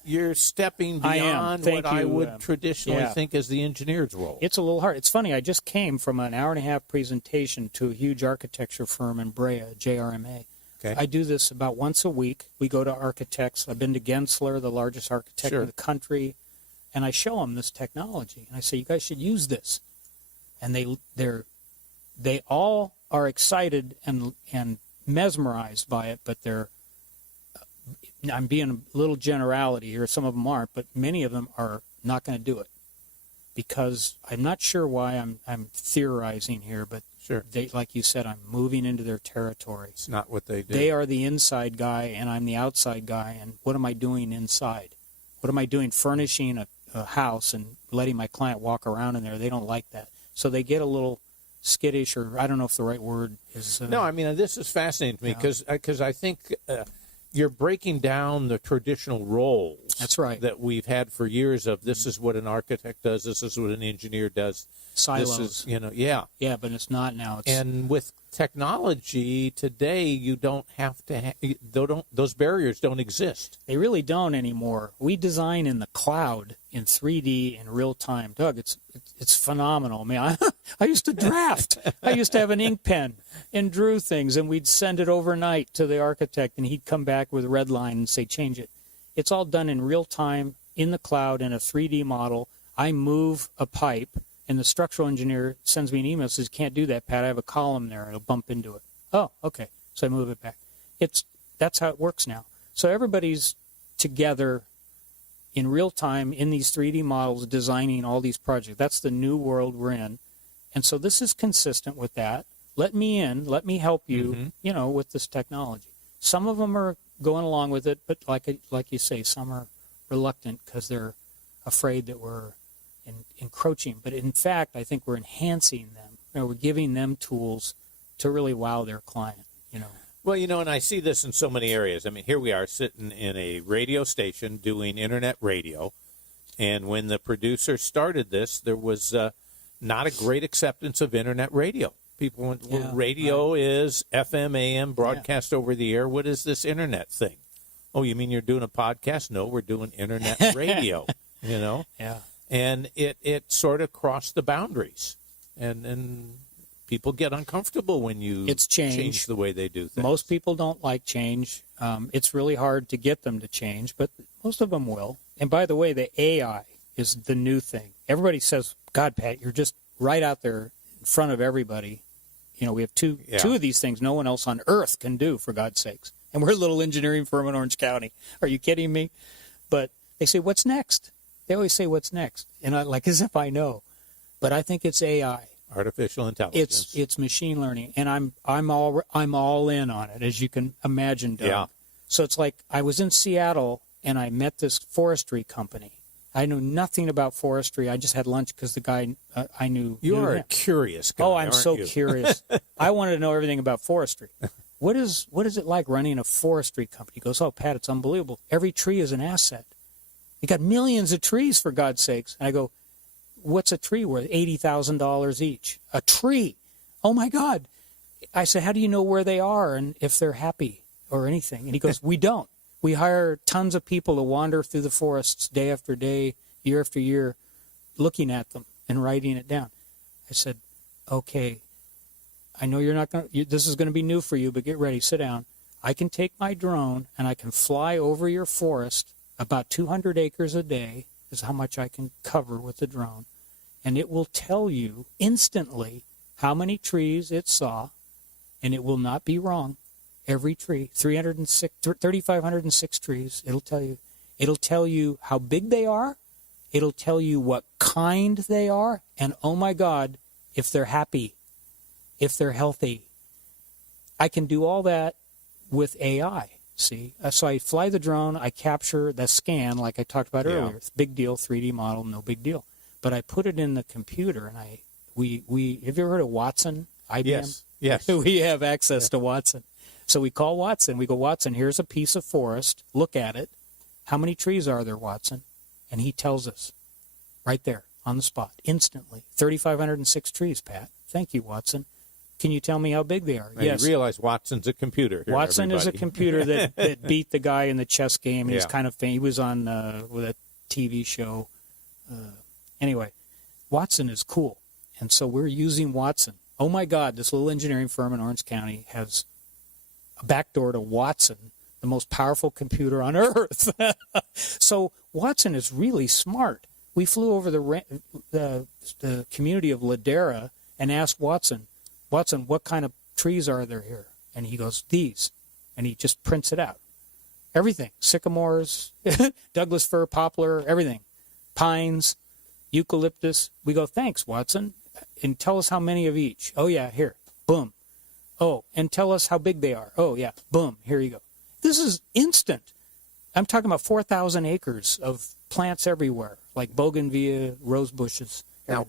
you're stepping I am. beyond Thank what I you. would traditionally think is the engineer's role. It's a little hard. It's funny. I just came from an hour-and-a-half presentation to a huge architecture firm in Brea, JRMA. Okay. I do this about once a week. We go to architects. I've been to Gensler, the largest architect in the country, and I show them this technology. And I say, you guys should use this. And they all are excited and mesmerized by it, but I'm being a little generality here. Some of them aren't, but many of them are not going to do it because I'm not sure why I'm theorizing here, but they, like you said, I'm moving into their territory. It's not what they do. They are the inside guy, and I'm the outside guy, and what am I doing inside? What am I doing furnishing a house and letting my client walk around in there? They don't like that. So they get a little skittish, or I don't know if the right word is. No, I mean, this is fascinating to me because I think you're breaking down the traditional roles. That's right. That we've had for years of this is what an architect does, this is what an engineer does. Silos. This is, Yeah, but it's not now. And with technology today, you don't have to. Those barriers don't exist. They really don't anymore. We design in the cloud in 3D in real time. Doug, it's phenomenal. I mean, I used to draft. I used to have an ink pen and drew things, and we'd send it overnight to the architect, and he'd come back with a red line and say, change it. It's all done in real time in the cloud in a 3D model. I move a pipe, and the structural engineer sends me an email and says, can't do that, Pat. I have a column there. It'll bump into it. Oh, okay. So I move it back. That's how it works now. So everybody's together in real time in these 3D models designing all these projects. That's the new world we're in. And so this is consistent with that. Let me in. Let me help you, with this technology. Some of them are going along with it, but like you say, some are reluctant because they're afraid that we're encroaching. But in fact, I think we're enhancing them. We're giving them tools to really wow their client, Well, and I see this in so many areas. I mean, here we are sitting in a radio station doing internet radio. And when the producer started this, there was not a great acceptance of internet radio. People went, well, radio is FM, AM, broadcast over the air. What is this internet thing? Oh, you mean you're doing a podcast? No, we're doing internet radio, Yeah. And it sort of crossed the boundaries. And people get uncomfortable when you change the way they do things. Most people don't like change. It's really hard to get them to change, but most of them will. And by the way, the AI is the new thing. Everybody says, God, Pat, you're just right out there in front of everybody. We have two of these things no one else on earth can do, for God's sakes. And we're a little engineering firm in Orange County. Are you kidding me? But they say, what's next? They always say, what's next? And I like as if I know. But I think it's AI. Artificial intelligence. It's machine learning, and I'm all in on it, as you can imagine, Doug. Yeah. So it's like I was in Seattle and I met this forestry company. I knew nothing about forestry. I just had lunch because the guy I knew. You knew are him. a curious guy. Oh, I'm so you? curious. I wanted to know everything about forestry. What is it like running a forestry company? He goes, oh, Pat, it's unbelievable. Every tree is an asset. You got millions of trees, for God's sakes. And I go, what's a tree worth? $80,000 each. A tree. Oh, my God. I said, how do you know where they are and if they're happy or anything? And he goes, we don't. We hire tons of people to wander through the forests day after day, year after year, looking at them and writing it down. I said, okay, I know you're not going to, this is going to be new for you, but get ready, sit down. I can take my drone and I can fly over your forest about 200 acres a day is how much I can cover with the drone. And it will tell you instantly how many trees it saw, and it will not be wrong. Every tree, 3,506 trees, it'll tell you. It'll tell you how big they are. It'll tell you what kind they are. And, oh, my God, if they're happy, if they're healthy. I can do all that with AI, see? So I fly the drone. I capture the scan like I talked about earlier. Big deal, 3D model, no big deal. But I put it in the computer, and we have you ever heard of Watson, IBM? Yes. We have access to Watson. So we call Watson. We go, Watson, here's a piece of forest. Look at it. How many trees are there, Watson? And he tells us right there on the spot, instantly. 3,506 trees, Pat. Thank you, Watson. Can you tell me how big they are? Now yes. You realize Watson's a computer here, Watson is a everybody. computer that beat the guy in the chess game. He's Yeah. kind of famous. He was on with a TV show. Anyway, Watson is cool. And so we're using Watson. Oh, my God, this little engineering firm in Orange County has a backdoor to Watson, the most powerful computer on earth. So Watson is really smart. We flew over the community of Ladera and asked Watson, what kind of trees are there here? And he goes, these. And he just prints it out. Everything. Sycamores, Douglas fir, poplar, everything. Pines, eucalyptus. We go, thanks, Watson. And tell us how many of each. Oh, yeah, here. Boom. Oh, and tell us how big they are. Oh, yeah. Boom. Here you go. This is instant. I'm talking about 4,000 acres of plants everywhere, like bougainvillea, rose bushes.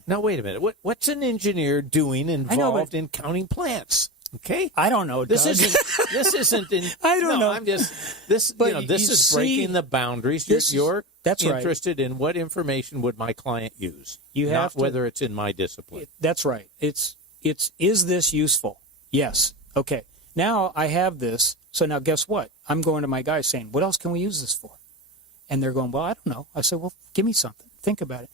Now, wait a minute. What's an engineer doing involved in counting plants? Okay, I don't know. This Doug. isn't. I don't know. I'm just this. But This you is see, breaking the boundaries. You're that's right. interested in what information would my client use, You not have to- whether it's in my discipline. That's right. It's is this useful? Yes. Okay. Now I have this. So now guess what? I'm going to my guys saying, what else can we use this for? And they're going, well, I don't know. I said, well, give me something. Think about it.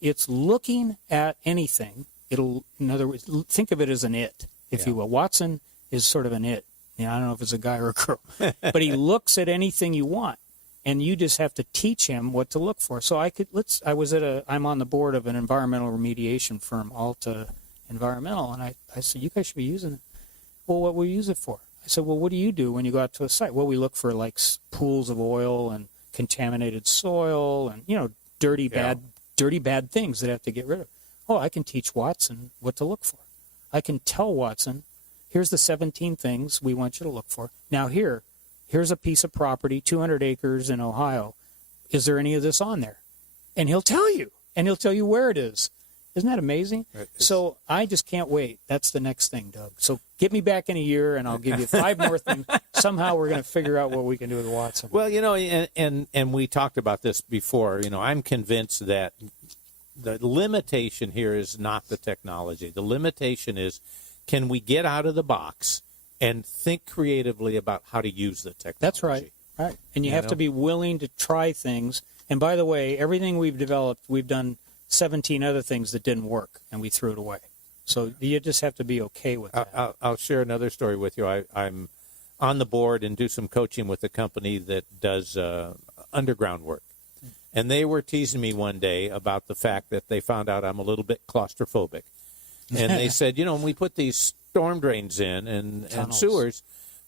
It's looking at anything. In other words, think of it as an it, if you will. Watson is sort of an it. I don't know if it's a guy or a girl, but he looks at anything you want, and you just have to teach him what to look for. So I'm on the board of an environmental remediation firm, Alta Environmental, and I said, you guys should be using it. Well, what will you use it for? I said, well, what do you do when you go out to a site? Well, we look for like pools of oil and contaminated soil and, dirty, bad things that have to get rid of. Oh, I can teach Watson what to look for. I can tell Watson, here's the 17 things we want you to look for. Now here's a piece of property, 200 acres in Ohio. Is there any of this on there? And he'll tell you, and he'll tell you where it is. Isn't that amazing? So I just can't wait. That's the next thing, Doug. So get me back in a year, and I'll give you 5 more things. Somehow we're going to figure out what we can do with Watson. Well, and we talked about this before. I'm convinced that the limitation here is not the technology. The limitation is, can we get out of the box and think creatively about how to use the technology? That's right. Right. And you have to be willing to try things. And by the way, everything we've developed, we've done 17 other things that didn't work, and we threw it away. So you just have to be okay with that. I'll share another story with you. I'm on the board and do some coaching with a company that does underground work. And they were teasing me one day about the fact that they found out I'm a little bit claustrophobic. And they said, when we put these storm drains in and sewers,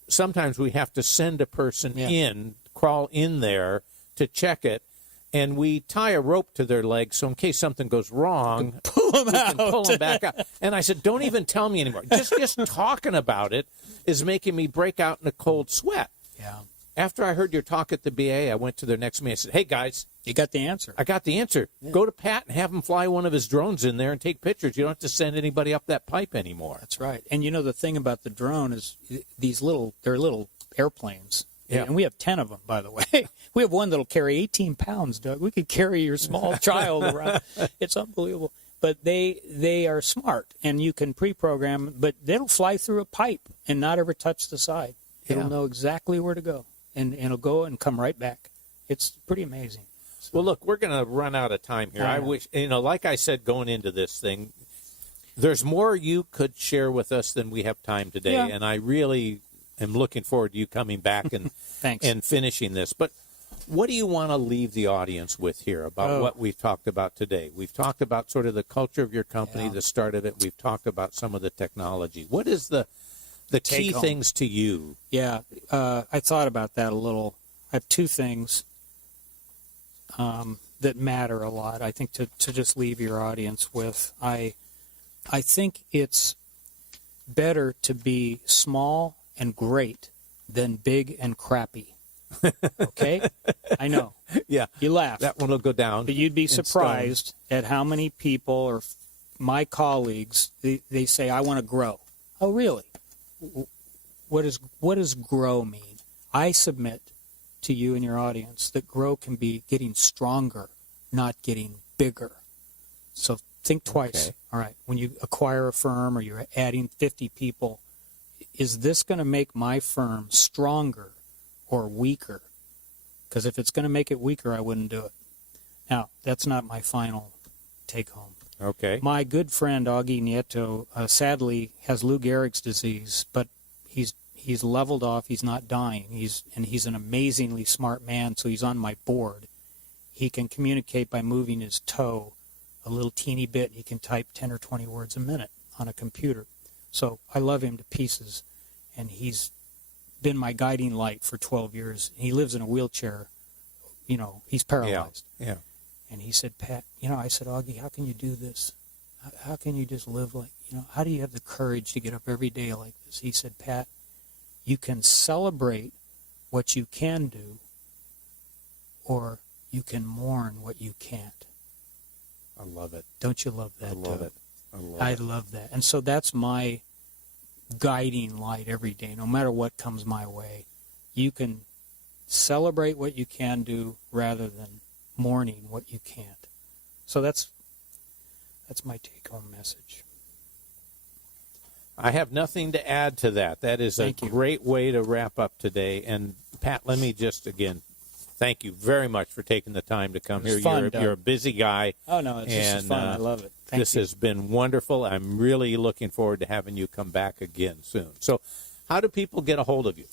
sometimes we have to send a person in, crawl in there to check it. And we tie a rope to their legs so in case something goes wrong, pull them out. Can pull them back out. And I said, don't even tell me anymore. Just talking about it is making me break out in a cold sweat. Yeah. After I heard your talk at the BA, I went to their next meeting. I said, hey, guys. You got the answer. I got the answer. Yeah. Go to Pat and have him fly one of his drones in there and take pictures. You don't have to send anybody up that pipe anymore. That's right. And the thing about the drone is they're little airplanes. Yeah. And we have 10 of them, by the way. We have one that'll carry 18 pounds, Doug. We could carry your small child around. It's unbelievable. But they are smart, and you can pre-program, but they'll fly through a pipe and not ever touch the side. It'll know exactly where to go, and it'll go and come right back. It's pretty amazing. So, well, look, we're going to run out of time here. I wish, like I said, going into this thing, there's more you could share with us than we have time today, and I really am looking forward to you coming back and and finishing this. But what do you want to leave the audience with here about what we've talked about today? We've talked about sort of the culture of your company, the start of it. We've talked about some of the technology. What is the key things to you? Yeah, I thought about that a little. I have 2 things that matter a lot, I think, to just leave your audience with. I think it's better to be small and great than big and crappy. Okay? I know. Yeah. You laugh. That one will go down. But you'd be surprised at how many people or my colleagues, they say, I want to grow. Oh, really? What does grow mean? I submit to you and your audience that grow can be getting stronger, not getting bigger. So Think twice. Okay. All right. When you acquire a firm or you're adding 50 people, is this going to make my firm stronger or weaker? Because if it's going to make it weaker, I wouldn't do it. Now, that's not my final take home. Okay. My good friend Augie Nieto sadly has Lou Gehrig's disease, but he's leveled off. He's not dying. He's an amazingly smart man, so he's on my board. He can communicate by moving his toe a little teeny bit. He can type 10 or 20 words a minute on a computer. So I love him to pieces, and he's been my guiding light for 12 years. He lives in a wheelchair. He's paralyzed. Yeah. And he said, Pat, I said, Augie, how can you do this? How can you just live like, how do you have the courage to get up every day like this? He said, Pat, you can celebrate what you can do, or you can mourn what you can't. I love it. Don't you love that, I love Doug? it. I love that. And so that's my guiding light every day, no matter what comes my way. You can celebrate what you can do rather than mourning what you can't. So that's my take-home message. I have nothing to add to that. That is a great way to wrap up today. And, Pat, let me just, again, thank you very much for taking the time to come here. You're a busy guy. Oh, no, it's just fun. I love it. This has been wonderful. I'm really looking forward to having you come back again soon. So how do people get a hold of you?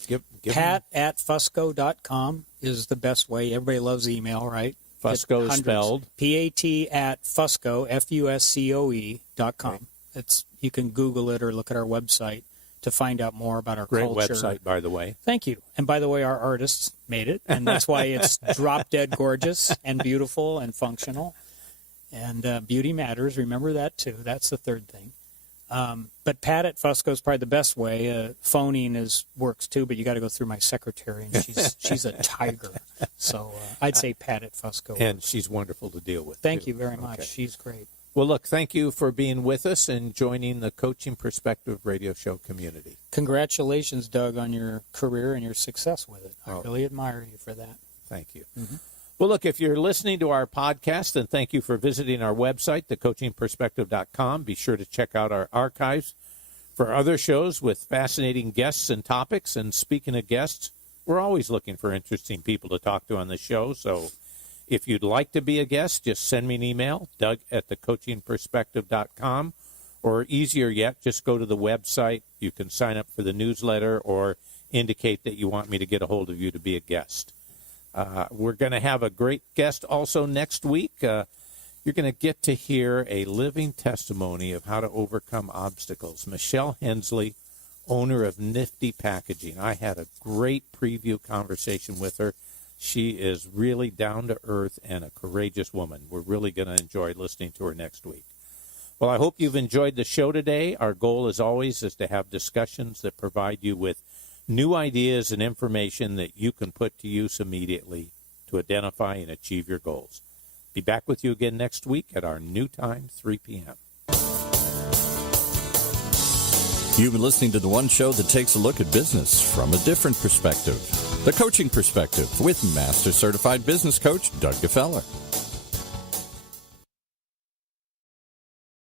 Pat at Fuscoe.com is the best way. Everybody loves email, right? Fuscoe is spelled? P-A-T at Fuscoe, F-U-S-C-O-E.com. Okay. You can Google it or look at our website to find out more about our culture. Great website, by the way. Thank you. And by the way, our artists made it, and that's why it's drop-dead gorgeous and beautiful and functional. And beauty matters. Remember that, too. That's the third thing. But Pat at Fuscoe is probably the best way. Phoning works, too, but you got to go through my secretary, and she's a tiger. So I'd say Pat at Fuscoe. And she's wonderful to deal with. Thank you very much. Okay. She's great. Well, look, thank you for being with us and joining the Coaching Perspective radio show community. Congratulations, Doug, on your career and your success with it. I really admire you for that. Thank you. Mm-hmm. Well, look, if you're listening to our podcast, then thank you for visiting our website, thecoachingperspective.com. Be sure to check out our archives for other shows with fascinating guests and topics. And speaking of guests, we're always looking for interesting people to talk to on the show. So if you'd like to be a guest, just send me an email, doug@thecoachingperspective.com, or easier yet, just go to the website. You can sign up for the newsletter or indicate that you want me to get a hold of you to be a guest. We're going to have a great guest also next week. You're going to get to hear a living testimony of how to overcome obstacles. Michelle Hensley, owner of Nifty Packaging. I had a great preview conversation with her. She is really down to earth and a courageous woman. We're really going to enjoy listening to her next week. Well, I hope you've enjoyed the show today. Our goal, as always, is to have discussions that provide you with new ideas and information that you can put to use immediately to identify and achieve your goals. Be back with you again next week at our new time, 3 p.m. You've been listening to the one show that takes a look at business from a different perspective. The Coaching Perspective with Master Certified Business Coach Doug Gefeller.